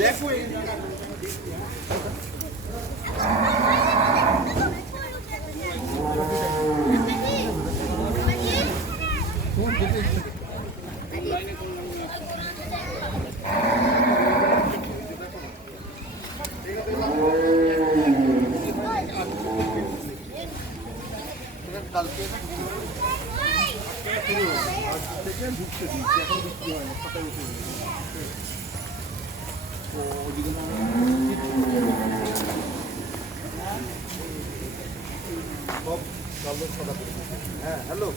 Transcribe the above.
দেখো কালকে থেকে ঢুকতে দিচ্ছি, এখন ঢুকতে হয় না, সকালে উঠে তো ওদিকে সব হ্যাঁ হ্যালো।